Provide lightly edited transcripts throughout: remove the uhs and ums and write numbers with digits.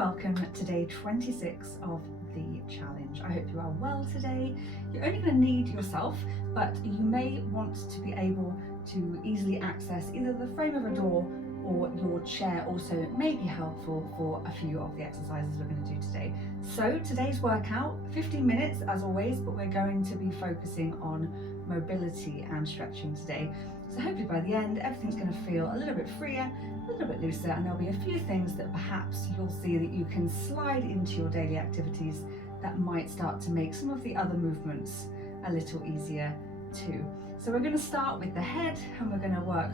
welcome to day 26 of the challenge. I hope you are well today. You're only going to need yourself, but you may want to be able to easily access either the frame of a door or your chair also may be helpful for a few of the exercises we're going to do today. So today's workout, 15 minutes as always, but we're going to be focusing on mobility and stretching today. So hopefully by the end, everything's going to feel a little bit freer, a little bit looser, and there'll be a few things that perhaps you'll see that you can slide into your daily activities that might start to make some of the other movements a little easier too. So we're going to start with the head and we're going to work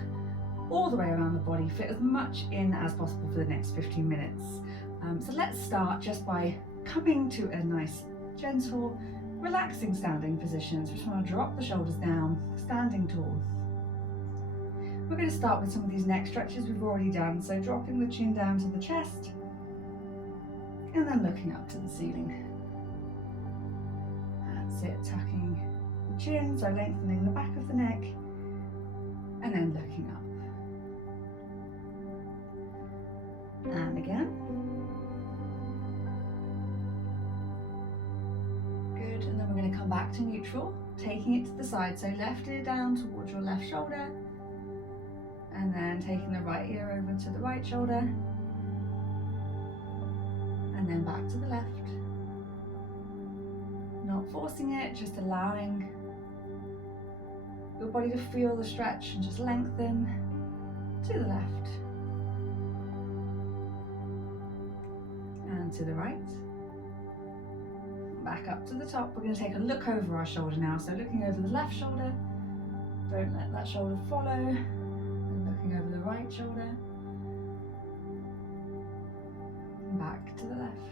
all the way around the body, fit as much in as possible for the next 15 minutes. So let's start just by coming to a nice, gentle, relaxing standing position. So just want to drop the shoulders down, standing tall. We're going to start with some of these neck stretches we've already done. So dropping the chin down to the chest and then looking up to the ceiling. That's it, tucking the chin, so lengthening the back of the neck and then looking up. And again. Good, and then we're going to come back to neutral, taking it to the side. So left ear down towards your left shoulder, and then taking the right ear over to the right shoulder, and then back to the left. Not forcing it, just allowing your body to feel the stretch and just lengthen to the left. And to the right, back up to the top. We're going to take a look over our shoulder now, so looking over the left shoulder, don't let that shoulder follow, and looking over the right shoulder, and back to the left,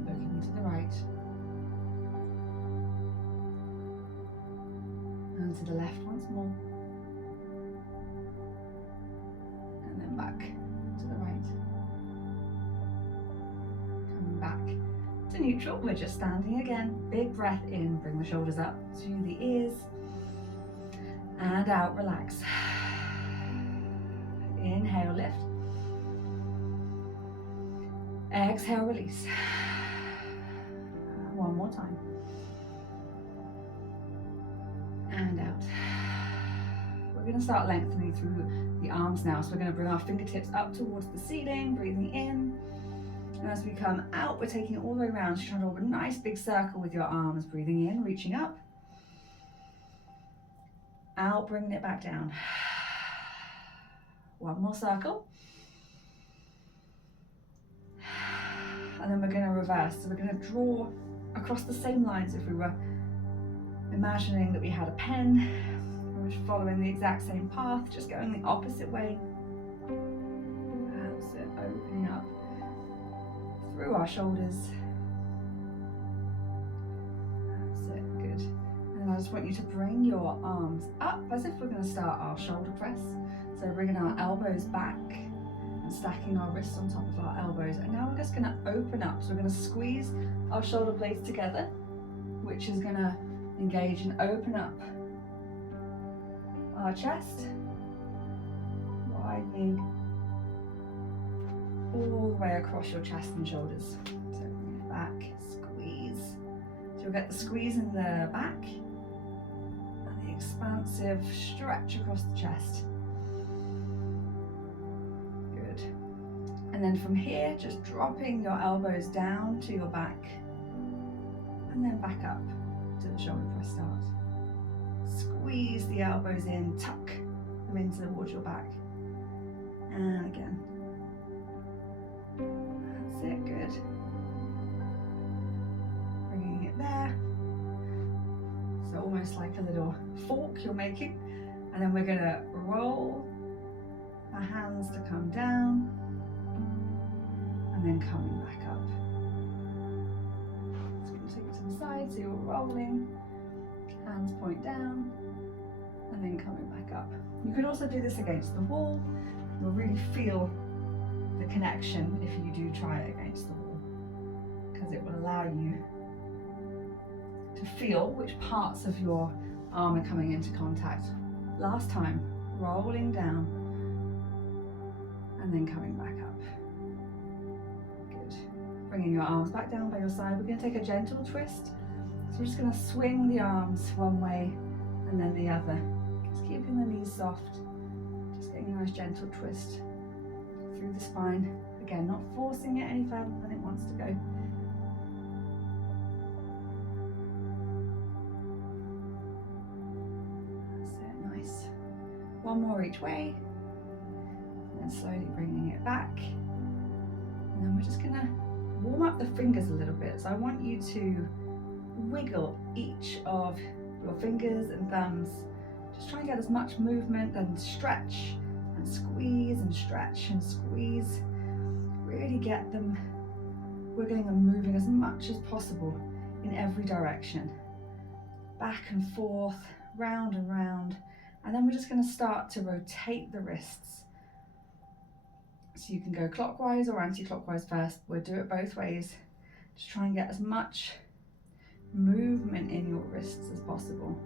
looking to the right, and to the left once more, and then back to the right. Coming back to neutral, we're just standing again. Big breath in, bring the shoulders up to the ears, and out, relax. Inhale, lift. Exhale, release. One more time. And out. We're going to start lengthening through the arms now. So we're going to bring our fingertips up towards the ceiling, breathing in. And as we come out, we're taking it all the way around. So trying to draw a nice big circle with your arms, breathing in, reaching up. Out, bringing it back down. One more circle. And then we're going to reverse. So we're going to draw across the same lines if we were imagining that we had a pen. We're following the exact same path, just going the opposite way. That's it, opening up through our shoulders. That's it, good. And I just want you to bring your arms up as if we're going to start our shoulder press. So bringing our elbows back and stacking our wrists on top of our elbows. And now we're just going to open up. So we're going to squeeze our shoulder blades together, which is going to engage and open up our chest, widening all the way across your chest and shoulders. So bring it back, squeeze. So you'll get the squeeze in the back and the expansive stretch across the chest. Good. And then from here, just dropping your elbows down to your back and then back up to the shoulder press start. Squeeze the elbows in, tuck them in towards your back. And again. That's it, good. Bringing it there. So almost like a little fork you're making. And then we're going to roll our hands to come down. And then coming back up. So we're going to take it to the side, so you're rolling. Hands point down. And then coming back up. You could also do this against the wall. You'll really feel the connection if you do try it against the wall, because it will allow you to feel which parts of your arm are coming into contact. Last time, rolling down and and then coming back up. Good. Bringing your arms back down by your side. We're going to take a gentle twist. So we're just going to swing the arms one way and then the other. Just keeping the knees soft. Just getting a nice gentle twist through the spine. Again, not forcing it any further than it wants to go. That's it, nice. One more each way. And then slowly bringing it back. And then we're just going to warm up the fingers a little bit. So I want you to wiggle each of your fingers and thumbs. Just try and get as much movement and stretch and squeeze and stretch and squeeze. Really get them wiggling and moving as much as possible in every direction. Back and forth, round and round. And then we're just going to start to rotate the wrists. So you can go clockwise or anti-clockwise first. We'll do it both ways. Just try and get as much movement in your wrists as possible.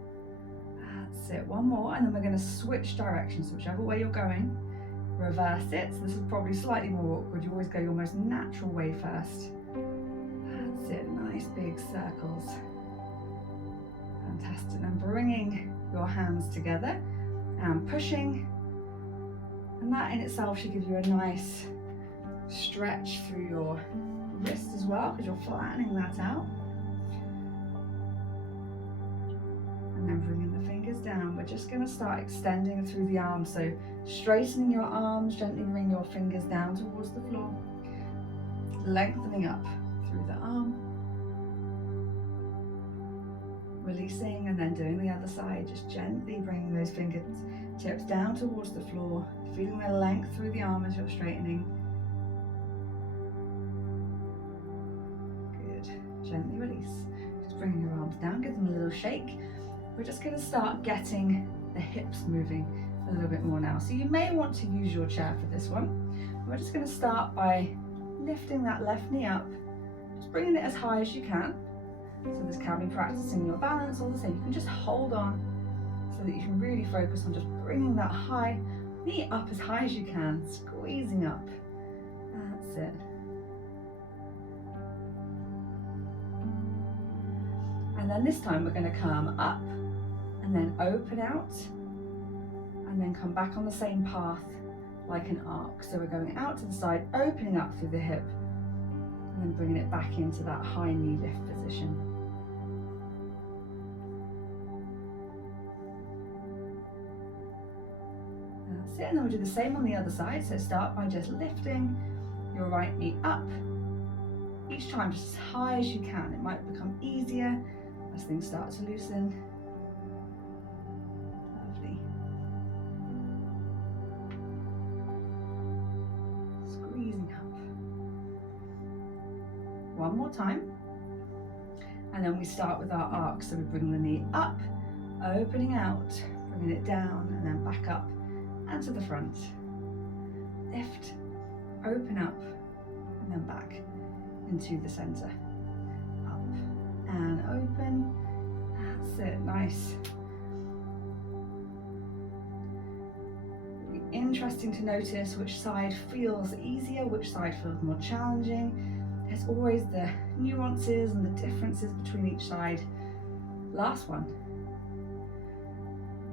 That's it. One more, and then we're going to switch directions. So whichever way you're going, reverse it. So this is probably slightly more awkward. You always go your most natural way first. That's it. Nice big circles. Fantastic. And bringing your hands together and pushing. And that in itself should give you a nice stretch through your wrist as well, because you're flattening that out. And then bringing the fingers down. We're just going to start extending through the arms. So straightening your arms, gently bring your fingers down towards the floor. Lengthening up through the arm. Releasing and then doing the other side. Just gently bringing those fingertips down towards the floor. Feeling the length through the arm as you're straightening. Good. Gently release. Just bringing your arms down, give them a little shake. We're just going to start getting the hips moving a little bit more now. So you may want to use your chair for this one. We're just going to start by lifting that left knee up, just bringing it as high as you can. So this can be practicing your balance or the same. You can just hold on so that you can really focus on just bringing that high knee up as high as you can, squeezing up. That's it. And then this time we're going to come up and then open out and then come back on the same path like an arc. So we're going out to the side, opening up through the hip and then bringing it back into that high knee lift position. That's it, and then we'll do the same on the other side. So start by just lifting your right knee up, each time just as high as you can. It might become easier as things start to loosen. Lovely. Squeezing up. One more time. And then we start with our arc. So we bring the knee up, opening out, bringing it down, and then back up and to the front. Lift, open up, and then back into the center. Up and open. That's it, nice. Really interesting to notice which side feels easier, which side feels more challenging. There's always the nuances and the differences between each side. Last one.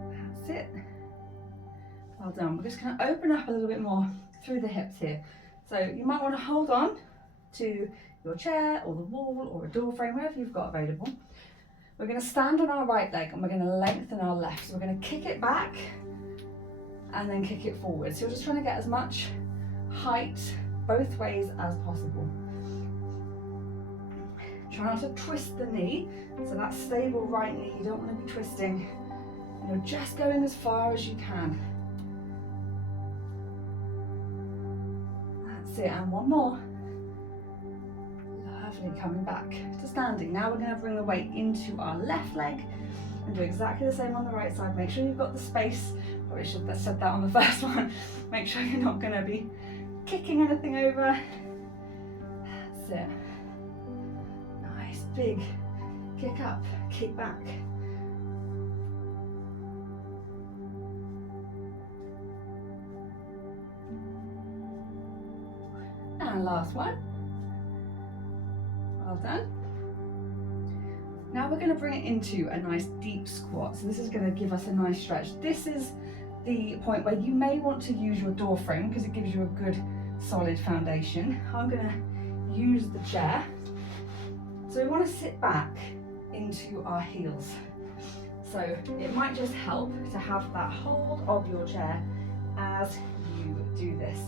That's it. Well done. We're just going to open up a little bit more through the hips here. So you might want to hold on to your chair or the wall or a door frame, wherever you've got available. We're going to stand on our right leg and we're going to lengthen our left. So we're going to kick it back and then kick it forward. So you're just trying to get as much height both ways as possible. Try not to twist the knee. So that stable right knee, you don't want to be twisting. And you're just going as far as you can. That's it, and one more. Lovely, coming back to standing. Now we're going to bring the weight into our left leg and do exactly the same on the right side. Make sure you've got the space. Probably should have said that on the first one. Make sure you're not going to be kicking anything over. That's it. Nice big kick up, kick back. and last one. Well done. Now we're going to bring it into a nice deep squat. So this is going to give us a nice stretch. This is the point where you may want to use your door frame because it gives you a good solid foundation. I'm going to use the chair. So we want to sit back into our heels. So it might just help to have that hold of your chair as you do this.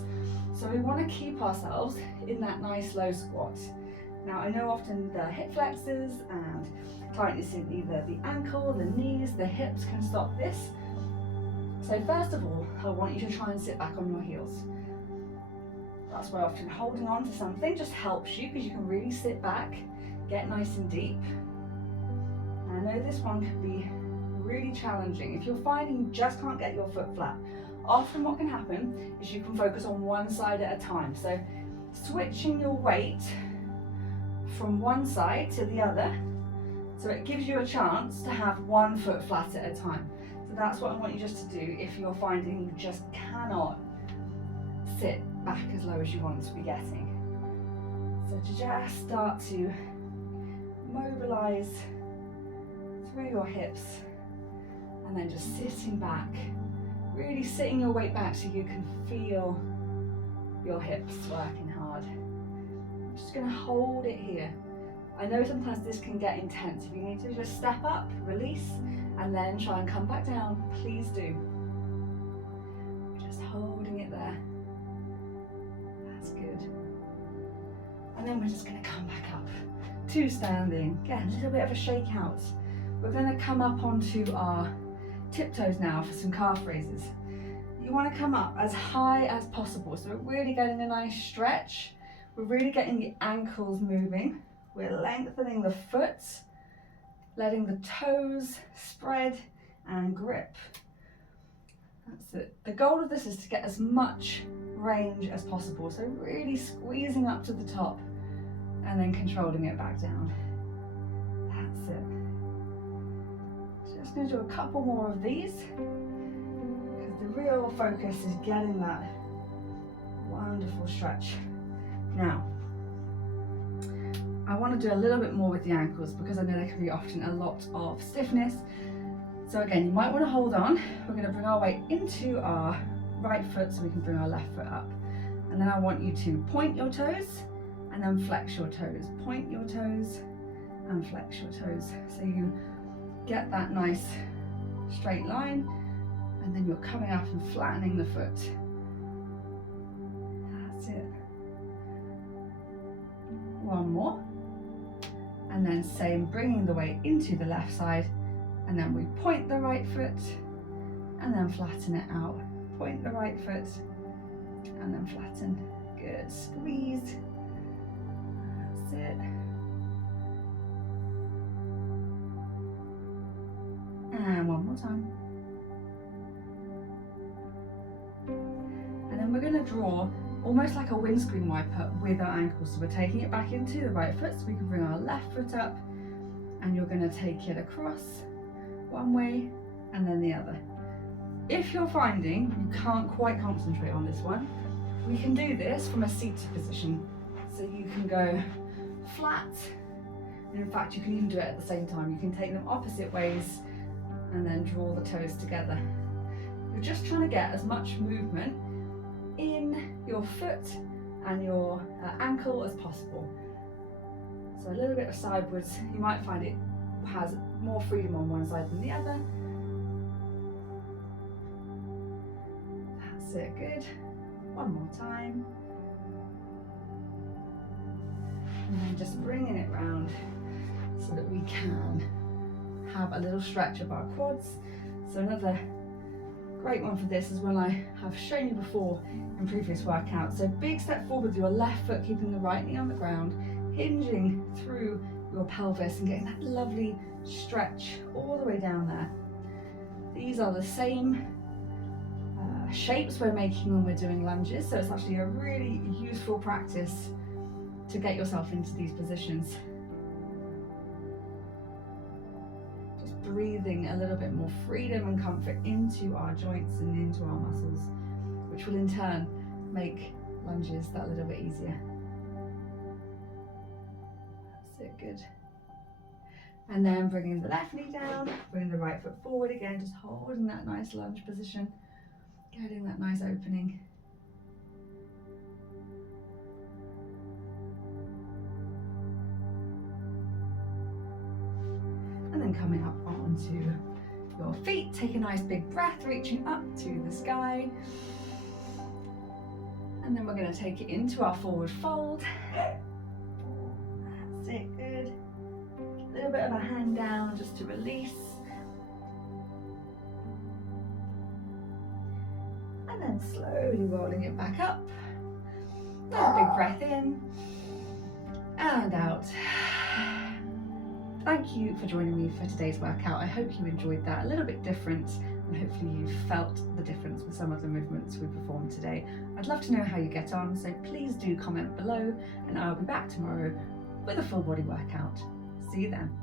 So we want to keep ourselves in that nice low squat. Now I know often the hip flexors and tightness in either the ankle, the knees, the hips can stop this. So first of all, I want you to try and sit back on your heels. That's why often holding on to something just helps you, because you can really sit back, get nice and deep. And I know this one can be really challenging. If you're finding you just can't get your foot flat, often what can happen is you can focus on one side at a time. So switching your weight from one side to the other, so it gives you a chance to have one foot flat at a time. So that's what I want you just to do if you're finding you just cannot sit back as low as you want to be getting. So to just start to mobilize through your hips and then just sitting back, really sitting your weight back so you can feel your hips working hard. I'm just going to hold it here. I know sometimes this can get intense. If you need to just step up, release, and then try and come back down, please do. Just holding it there. That's good. And then we're just going to come back up to standing. Again, a little bit of a shake out. We're going to come up onto our tiptoes now for some calf raises. You want to come up as high as possible. So we're really getting a nice stretch. We're really getting the ankles moving. We're lengthening the foot, letting the toes spread and grip. That's it. The goal of this is to get as much range as possible. So really squeezing up to the top and then controlling it back down. That's it. Just going to do a couple more of these, because the real focus is getting that wonderful stretch. Now, I want to do a little bit more with the ankles because I know there can be often a lot of stiffness. So again, you might want to hold on. We're going to bring our weight into our right foot so we can bring our left foot up. And then I want you to point your toes and then flex your toes. Point your toes and flex your toes. So you get that nice straight line, and then you're coming up and flattening the foot. That's it. One more. And then same, bringing the weight into the left side, and then we point the right foot and then flatten it out. Point the right foot and then flatten. Good, squeeze. That's it. And one more time. And then we're going to draw almost like a windscreen wiper with our ankles. So we're taking it back into the right foot so we can bring our left foot up, and you're going to take it across one way and then the other. If you're finding you can't quite concentrate on this one, we can do this from a seated position. So you can go flat, and in fact you can even do it at the same time. You can take them opposite ways and then draw the toes together. You're just trying to get as much movement in your foot and your ankle as possible. So a little bit of sidewards. You might find it has more freedom on one side than the other. That's it, good. One more time. And then just bringing it round so that we can have a little stretch of our quads. So another great one for this is one I have shown you before in previous workouts. So big step forward with your left foot, keeping the right knee on the ground, hinging through your pelvis and getting that lovely stretch all the way down there. These are the same shapes we're making when we're doing lunges, so it's actually a really useful practice to get yourself into these positions. Just breathing a little bit more freedom and comfort into our joints and into our muscles, which will in turn make lunges that little bit easier. good. And then bringing the left knee down, bringing the right foot forward again, just holding that nice lunge position, getting that nice opening. And then coming up onto your feet, take a nice big breath, reaching up to the sky. And then we're going to take it into our forward fold. That's it, good. A little bit of a hand down just to release. And then slowly rolling it back up. Another big breath in and out. Thank you for joining me for today's workout. I hope you enjoyed that, a little bit different, and hopefully you felt the difference with some of the movements we performed today. I'd love to know how you get on, so please do comment below, and I'll be back tomorrow with a full body workout. See you then.